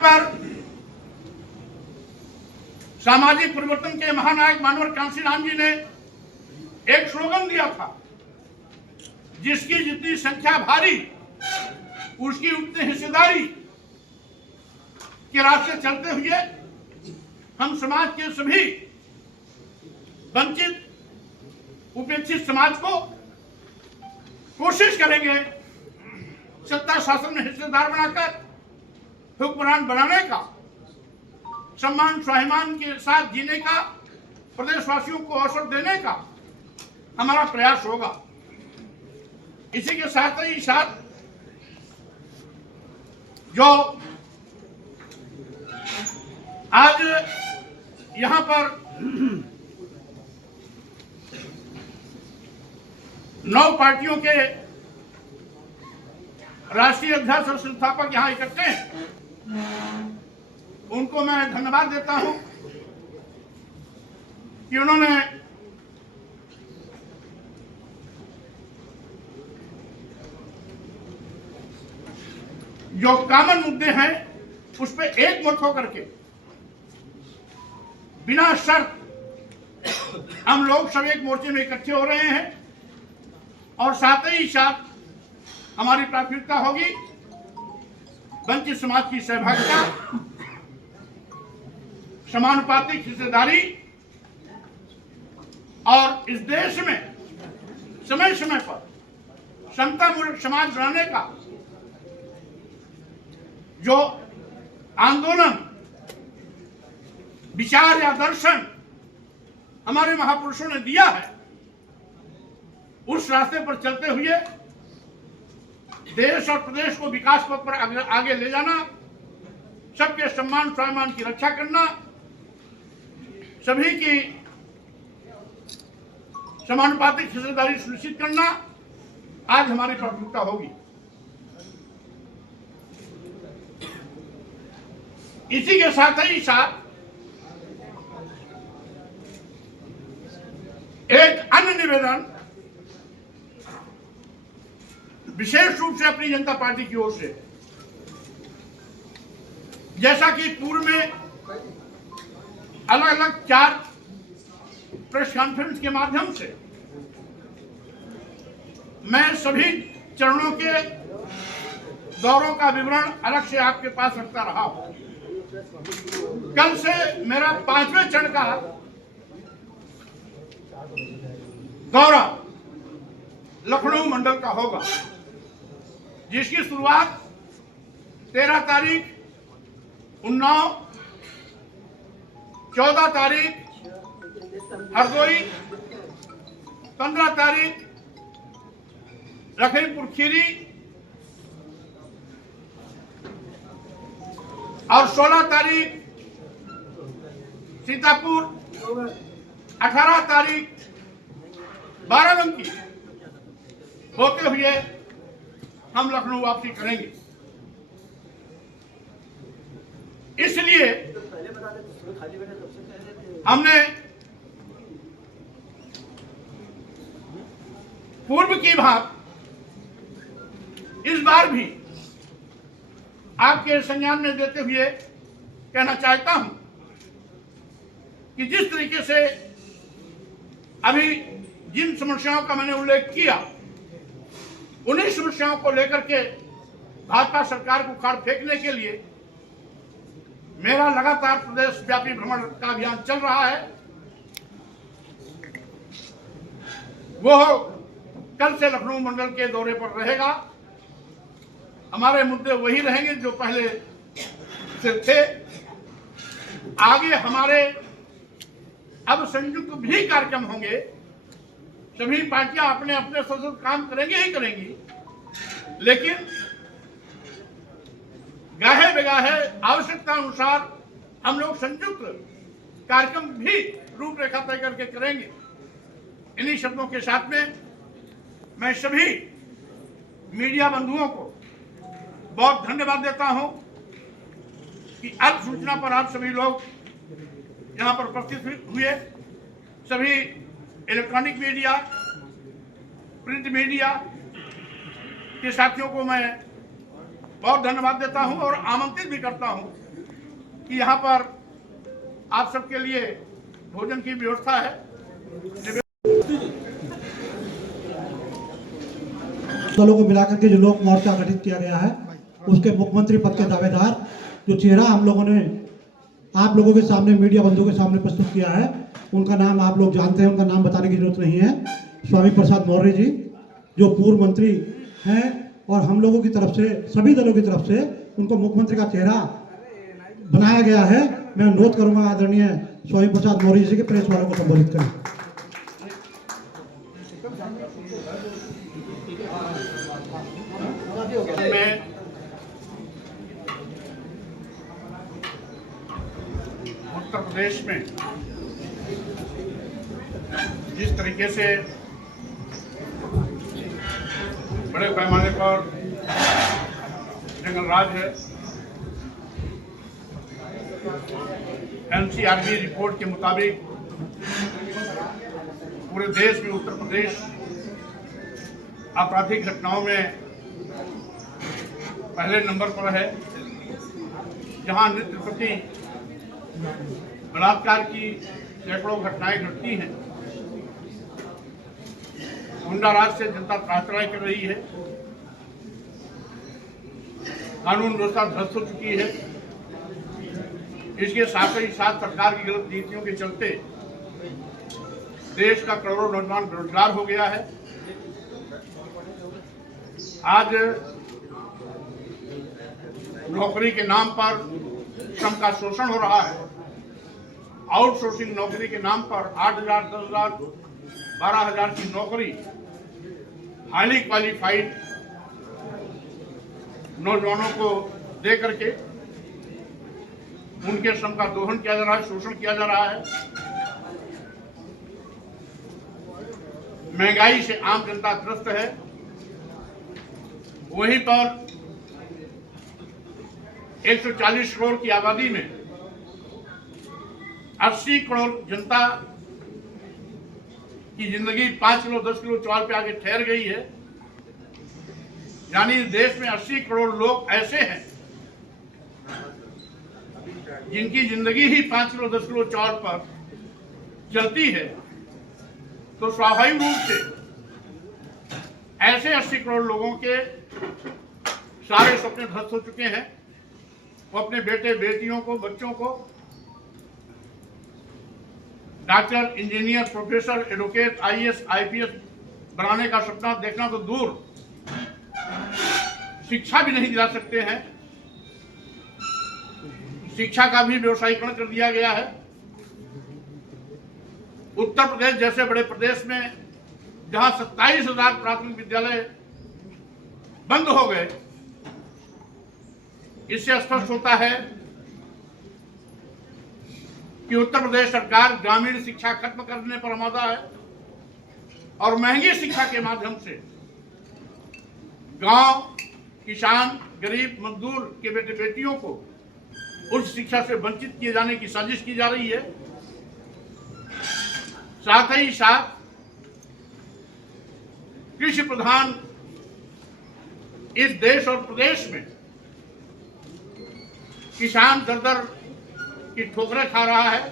पर सामाजिक परिवर्तन के महानायक मानवर कांशीराम जी ने एक स्लोगन दिया था, जिसकी जितनी संख्या भारी उसकी उतनी हिस्सेदारी के रास्ते चलते हुए हम समाज के सभी वंचित उपेक्षित समाज को कोशिश करेंगे सत्ता शासन में हिस्सेदार बनाकर हुक्मरान बनाने का, सम्मान स्वाभिमान के साथ जीने का प्रदेशवासियों को अवसर देने का हमारा प्रयास होगा। इसी के साथ ही साथ जो आज यहाँ पर 9 पार्टियों के राष्ट्रीय अध्यक्ष और संस्थापक यहाँ इकट्ठे हैं, उनको मैं धन्यवाद देता हूं कि उन्होंने जो कॉमन मुद्दे हैं उस पर एक मत होकर के बिना शर्त हम लोग सब एक मोर्चे में इकट्ठे हो रहे हैं और साथ ही साथ हमारी प्राथमिकता होगी वंचित समाज की सहभागिता, समानुपातिक हिस्सेदारी और इस देश में समय समय पर समतामूलक समाज बनाने का जो आंदोलन, विचार या दर्शन हमारे महापुरुषों ने दिया है, उस रास्ते पर चलते हुए देश और प्रदेश को विकास पथ पर आगे ले जाना, सबके सम्मान स्वाभिमान की रक्षा करना, सभी की समानुपातिक हिस्सेदारी सुनिश्चित करना आज हमारी प्राथमिकता होगी। इसी के साथ ही साथ एक अन्य निवेदन विशेष रूप से अपनी जनता पार्टी की ओर से, जैसा कि पूर्व में अलग अलग 4 प्रेस कॉन्फ्रेंस के माध्यम से मैं सभी चरणों के दौरों का विवरण अलग से आपके पास रखता रहा हूं। कल से मेरा 5वें चरण का दौरा लखनऊ मंडल का होगा, जिसकी शुरुआत 13 तारीख, 19, 14 तारीख हरदोई, 15 तारीख लखीमपुर खीरी और 16 तारीख सीतापुर, 18 तारीख बाराबंकी होते हुए हम लखनऊ वापसी करेंगे। इसलिए हमने पूर्व की भांति इस बार भी आपके संज्ञान में देते हुए कहना चाहता हूं कि जिस तरीके से अभी जिन समस्याओं का मैंने उल्लेख किया, उन्हीं समस्याओं को लेकर के भाजपा सरकार को उखाड़ फेंकने के लिए मेरा लगातार प्रदेश व्यापी भ्रमण का अभियान चल रहा है। वो कल से लखनऊ मंडल के दौरे पर रहेगा। हमारे मुद्दे वही रहेंगे जो पहले से थे। आगे हमारे अब संयुक्त भी कार्यक्रम होंगे। सभी पार्टियां अपने अपने सशक्त काम करेंगे ही करेंगी, लेकिन गाहे बेगाहे आवश्यकता अनुसार हम लोग संयुक्त कार्यक्रम भी रूपरेखा तय करके करेंगे। इन्हीं शब्दों के साथ में मैं सभी मीडिया बंधुओं को बहुत धन्यवाद देता हूं कि अल्प सूचना पर आप सभी लोग यहाँ पर उपस्थित हुए। सभी इलेक्ट्रॉनिक मीडिया, प्रिंट मीडिया के साथियों को मैं बहुत धन्यवाद देता हूं और आमंत्रित भी करता हूं कि यहाँ पर आप सबके लिए भोजन की व्यवस्था है। दलों को मिलाकर के जो लोक मोर्चा गठित किया गया है उसके मुख्यमंत्री पद के दावेदार जो चेहरा हम लोगों ने आप लोगों के सामने मीडिया बंधुओं के सामने प्रस्तुत किया है, उनका नाम आप लोग जानते हैं, उनका नाम बताने की जरूरत नहीं है। स्वामी प्रसाद मौर्य जी जो पूर्व मंत्री हैं और हम लोगों की तरफ से, सभी दलों की तरफ से उनको मुख्यमंत्री का चेहरा बनाया गया है। मैं अनुरोध करूंगा आदरणीय स्वामी प्रसाद मौर्य जी के प्रेस वालों को संबोधित करें। मैं उत्तर प्रदेश में जिस तरीके से बड़े पैमाने पर जंगल राज है, एनसीआरबी रिपोर्ट के मुताबिक पूरे देश में उत्तर प्रदेश आपराधिक घटनाओं में पहले नंबर पर है, जहां नित्य प्रति बलात्कार की सैकड़ों घटनाएं घटती हैं। गुंडा राज से जनता त्रासत्राई कर रही है, कानून व्यवस्था ध्वस्त हो चुकी है। इसके साथ ही साथ सरकार की गलत नीतियों के चलते देश का करोड़ों नौजवान बेरोजगार हो गया है। आज नौकरी के नाम पर श्रम का शोषण हो रहा है। आउटसोर्सिंग नौकरी के नाम पर 8,000, 10,000, 12,000 की नौकरी हाईली क्वालिफाइड नौजवानों को दे करके उनके श्रम का दोहन किया जा रहा है, शोषण किया जा रहा है। महंगाई से आम जनता त्रस्त है। वहीं पर 140 करोड़ की आबादी में 80 करोड़ जनता की जिंदगी 5 किलो 10 किलो चावल पे आगे ठहर गई है। यानी देश में 80 करोड़ लोग ऐसे हैं जिनकी जिंदगी ही 5 किलो 10 किलो चावल पर चलती है। तो स्वाभाविक रूप से ऐसे 80 करोड़ लोगों के सारे सपने ध्वस्त हो चुके हैं। वो अपने बेटे बेटियों को, बच्चों को doctor, engineer, professor, advocate, IAS, IPS बनाने का सपना देखना तो दूर, शिक्षा भी नहीं दिला सकते हैं। शिक्षा का भी व्यवसायीकरण कर दिया गया है। उत्तर प्रदेश जैसे बड़े प्रदेश में जहां 27,000 प्राथमिक विद्यालय बंद हो गए, इससे स्पष्ट होता है कि उत्तर प्रदेश सरकार ग्रामीण शिक्षा खत्म करने पर आमादा है और महंगी शिक्षा के माध्यम से गांव, किसान, गरीब, मजदूर के बेटे बेटियों को उस शिक्षा से वंचित किए जाने की साजिश की जा रही है। साथ ही साथ कृषि प्रधान इस देश और प्रदेश में किसान दर दर की ठोकरें खा रहा है।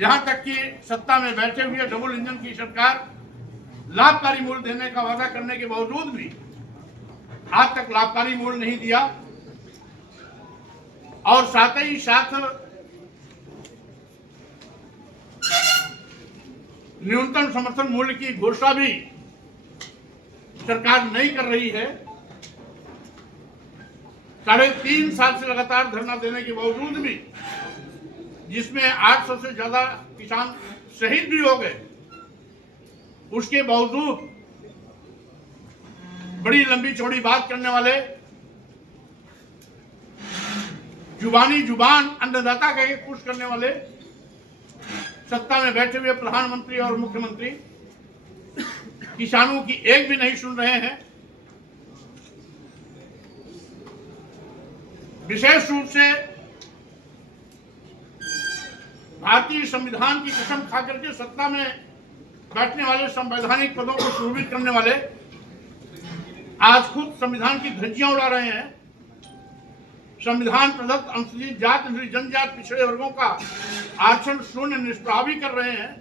यहां तक कि सत्ता में बैठे हुए डबल इंजन की सरकार लाभकारी मूल्य देने का वादा करने के बावजूद भी आज तक लाभकारी मूल्य नहीं दिया। और साथ ही साथ न्यूनतम समर्थन मूल्य की घोषणा भी सरकार नहीं कर रही है। 3.5 साल से लगातार धरना देने के बावजूद भी, जिसमें 800 से ज्यादा किसान शहीद भी हो गए, उसके बावजूद बड़ी लंबी चौड़ी बात करने वाले, जुबानी जुबान अन्नदाता कह के खुश करने वाले सत्ता में बैठे हुए प्रधानमंत्री और मुख्यमंत्री किसानों की एक भी नहीं सुन रहे हैं। विशेष रूप से भारतीय संविधान की कसम खा करके सत्ता में बैठने वाले संवैधानिक पदों को सुशोभित करने वाले आज खुद संविधान की धज्जियां उड़ा रहे हैं। संविधान प्रदत्त अनुसूचित जाति अनुसूचित जनजाति पिछड़े वर्गों का आरक्षण शून्य निष्प्रभावी कर रहे हैं।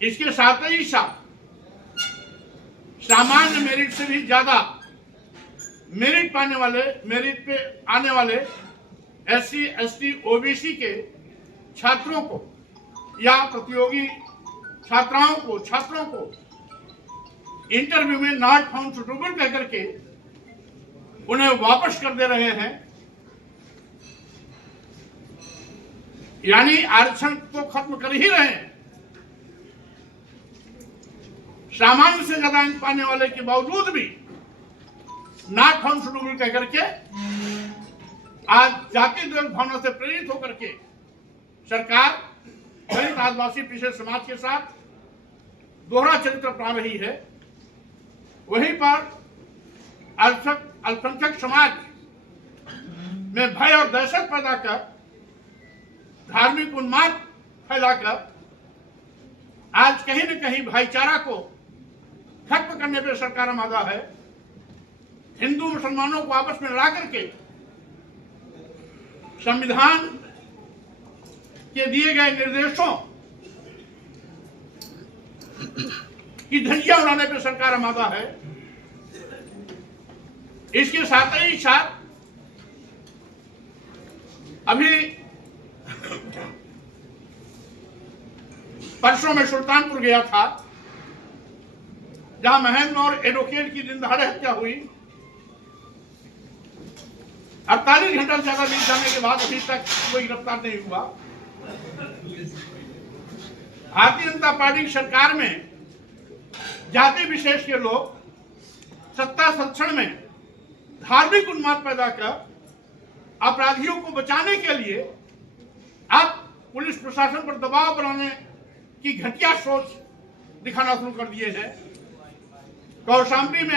इसके साथ ही साथ सामान्य मेरिट से भी ज्यादा मेरिट पे आने वाले SC, ST, OBC के छात्रों को या प्रतियोगी छात्रों को इंटरव्यू में नॉट फाउंड सुटेबल कह करके उन्हें वापस कर दे रहे हैं। यानी आरक्षण तो खत्म कर ही रहे हैं। सामान्य से ज्यादा अंक पाने वाले के बावजूद भी नॉट फाउंड सुटेबल कह करके आज जाति द्वेष भावना से प्रेरित होकर के सरकार दलित आदिवासी पिछड़े समाज के साथ दोहरा चरित्र अपना रही है। वहीं पर अल्पसंख्यक समाज में भय और दहशत पैदा कर धार्मिक उन्माद फैलाकर आज कहीं न कहीं भाईचारा को खत्म करने पर सरकार आमादा है। हिंदू मुसलमानों को आपस में लड़ा करके संविधान के दिए गए निर्देशों की धज्जियां उड़ाने पर सरकार आमादा है। इसके साथ ही साथ अभी परसों में सुल्तानपुर गया था, जहां महेंद्र और एडवोकेट की दिन दहाड़े हत्या हुई। 48 घंटा से ज्यादा बीत जाने के बाद अभी तक कोई गिरफ्तार नहीं हुआ। भारतीय जनता पार्टी की सरकार में जाति विशेष के लोग सत्ता संरक्षण में धार्मिक उन्माद पैदा कर अपराधियों को बचाने के लिए अब पुलिस प्रशासन पर दबाव बनाने की घटिया सोच दिखाना शुरू कर दिए हैं। कौशाम्बी में